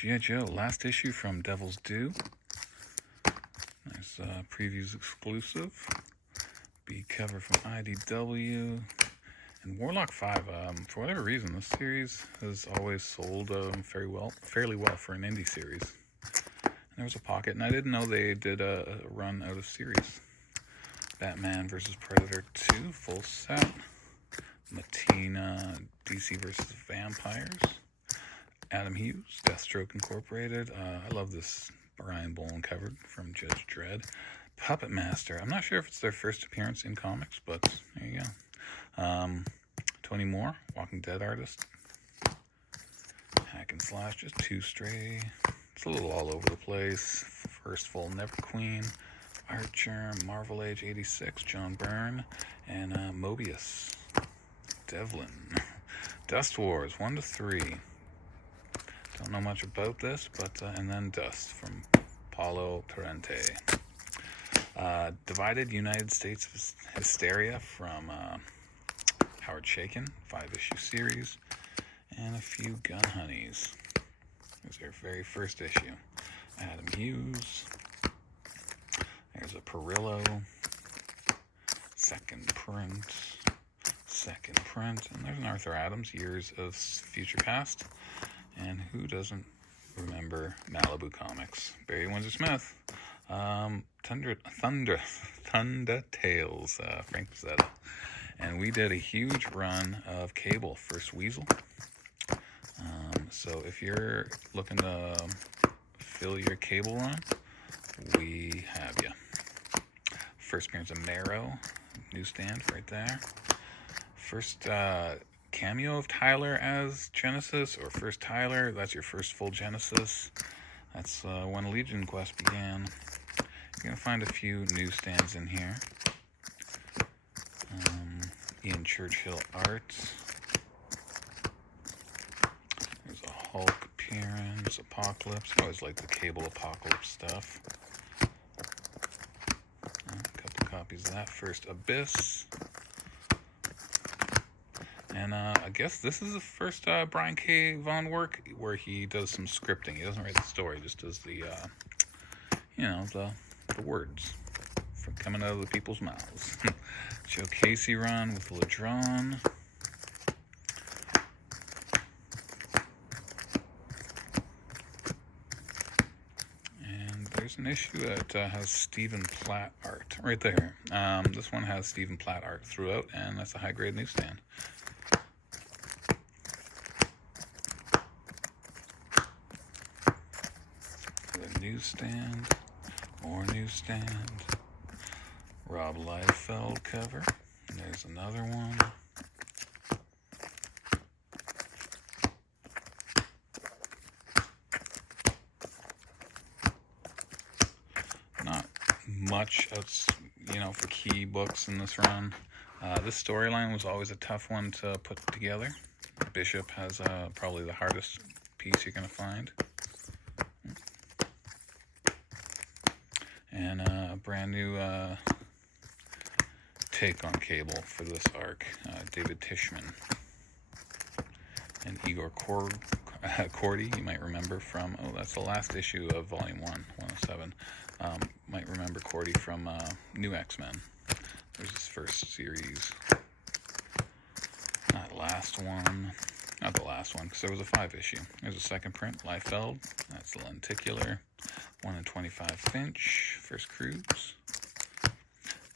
G.I. Joe, last issue from Devil's Due. Nice previews exclusive. B cover from IDW. And Warlock 5, for whatever reason, this series has always sold fairly well for an indie series. And there was a pocket, and I didn't know they did a run out of series. Batman vs. Predator 2, full set. Matina, DC vs. Vampires. Adam Hughes, Deathstroke Incorporated. I love this Brian Boland cover from Judge Dredd. Puppet Master. I'm not sure if it's their first appearance in comics, but there you go. Tony Moore, Walking Dead artist. Hack and Slash, just 2 stray. It's a little all over the place. First full Never Queen. Archer, Marvel Age 86, John Byrne, and Mobius. Devlin. Dust Wars, 1-3. Don't know much about this, but and then Dust from Paulo Torrente. Divided United States Hysteria from Howard Chaykin, 5-issue series, and a few Gun Honeys. Here's their very first issue. Adam Hughes. There's a Perillo. Second print, and there's an Arthur Adams, Years of Future Past. And who doesn't remember Malibu Comics? Barry Windsor Smith. Thunder Tales, Frank Pizzetta. And we did a huge run of Cable, first Weasel. So if you're looking to fill your Cable run, we have you. First appearance of Marrow, newsstand right there. First cameo of Tyler as Genesis, or first Tyler, that's your first full Genesis. That's when Legion Quest began. You're going to find a few newsstands in here. Ian Churchill art. There's a Hulk appearance, Apocalypse. I always like the Cable Apocalypse stuff. A couple copies of that. First Abyss. And I guess this is the first Brian K. Vaughan work where he does some scripting. He doesn't write the story, he just does the, the words from coming out of the people's mouths. Joe Casey run with Ladron. And there's an issue that has Stephen Platt art right there. This one has Stephen Platt art throughout, and that's a high-grade newsstand. Newsstand, more newsstand. Rob Liefeld cover. And there's another one. Not much else, for key books in this run. This storyline was always a tough one to put together. Bishop has probably the hardest piece you're going to find. And a brand new take on Cable for this arc. David Tishman and Igor Kordy, you might remember from, that's the last issue of Volume 1, 107. Might remember Kordy from New X-Men. There's his first series. Not the last one, because there was a 5-issue. There's a second print, Liefeld. That's the Lenticular. 1-25 Finch, first Cruise.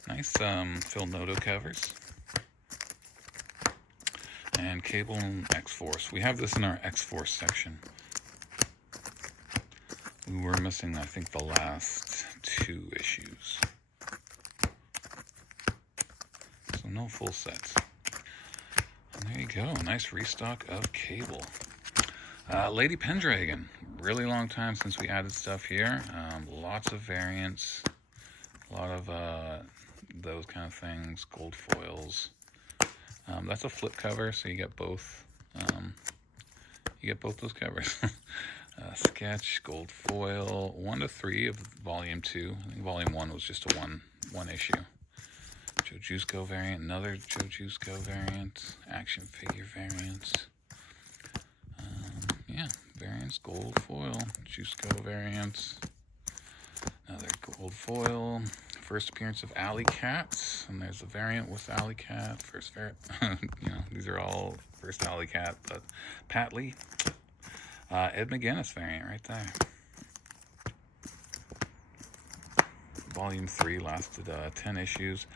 Nice Phil Noto covers. And Cable and X-Force. We have this in our X-Force section. We were missing, I think, the last 2 issues. So no full sets. And there you go, a nice restock of Cable. Lady Pendragon, really long time since we added stuff here. Lots of variants, a lot of those kind of things, gold foils. That's a flip cover, so you get both. Those covers. Sketch, gold foil, 1-3 of Volume 2. I think Volume 1 was just a one issue. Joe Jusko variant, another Joe Jusko variant, action figure variant. Yeah, variants, gold foil, Juiceco variants. Another gold foil. First appearance of Alley Cat, and there's a variant with Alley Cat. First variant, these are all first Alley Cat, but Patley. Ed McGuinness variant right there. Volume 3 lasted 10 issues.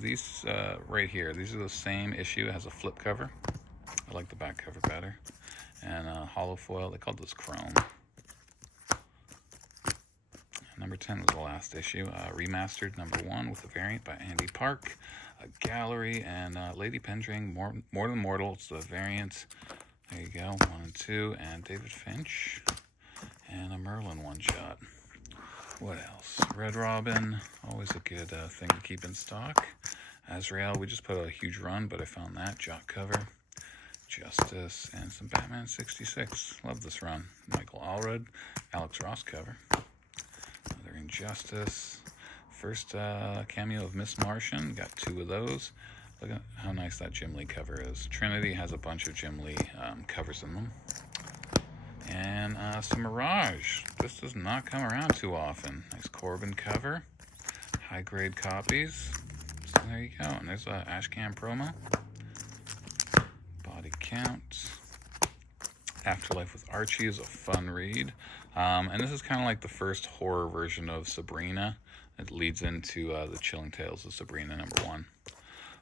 These right here, these are the same issue. It has a flip cover. I like the back cover better. And hollow foil, they called this chrome. Number 10 was the last issue. Remastered number 1 with a variant by Andy Park. A gallery and Lady Pendring, More Than Mortal. It's the variant. There you go, 1 and 2. And David Finch. And a Merlin one-shot. What else? Red Robin, always a good thing to keep in stock. Azrael, we just put a huge run, but I found that. Jock cover. Justice, and some Batman 66. Love this run. Michael Allred, Alex Ross cover. Another Injustice. First cameo of Miss Martian. Got 2 of those. Look at how nice that Jim Lee cover is. Trinity has a bunch of Jim Lee covers in them. And some Mirage. This does not come around too often. Nice Corbin cover. High grade copies. So there you go. And there's a Ashcan promo. Body Count. Afterlife with Archie is a fun read. And this is kind of like the first horror version of Sabrina. It leads into the Chilling Tales of Sabrina number 1.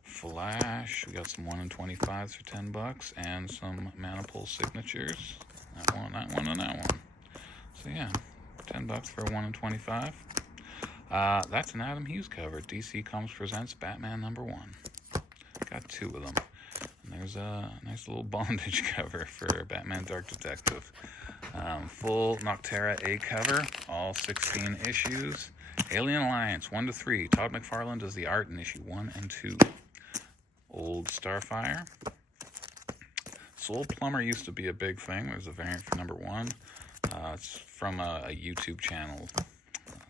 Flash. We got some 1 in 25s for $10. And some Manipul signatures. That one, and that one. So yeah, $10 for a 1 in 25. That's an Adam Hughes cover. DC Comics presents Batman number 1. Got 2 of them. And there's a nice little bondage cover for Batman Dark Detective. Full Noctera A cover, all 16 issues. Alien Alliance 1 to 3. Todd McFarlane does the art in issue 1 and 2. Old Starfire. Soul Plumber used to be a big thing. There's a variant for number 1. It's from a YouTube channel.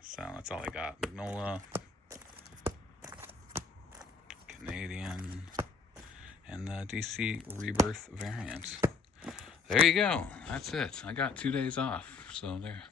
So that's all I got. Magnola, Canadian, and the DC Rebirth variant. There you go. That's it. I got 2 days off. So there.